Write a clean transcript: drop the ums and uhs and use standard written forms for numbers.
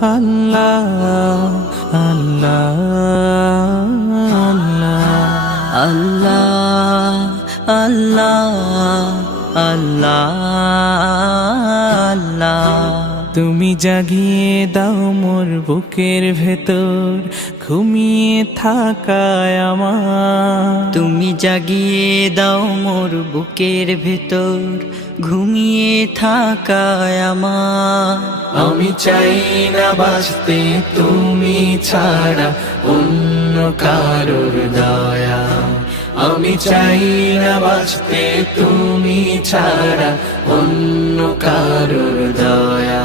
আল্লাহ আল্লাহ আল্লাহ আল্লাহ আল্লাহ আল্লাহ তুমি জাগিয়ে দাও মোর বুকের ভেতর ঘুমিয়ে থাকায় আমার, তুমি জাগিয়ে দাও মোর বুকের ভেতর ঘুমিয়ে থাকায় আমার। আমি চাই না বাঁচতে তুমি ছাড়া অন্য কারোর দয়া, আমি চাই না বাঁচতে তুমি ছাড়া অন্য কারোর দয়া।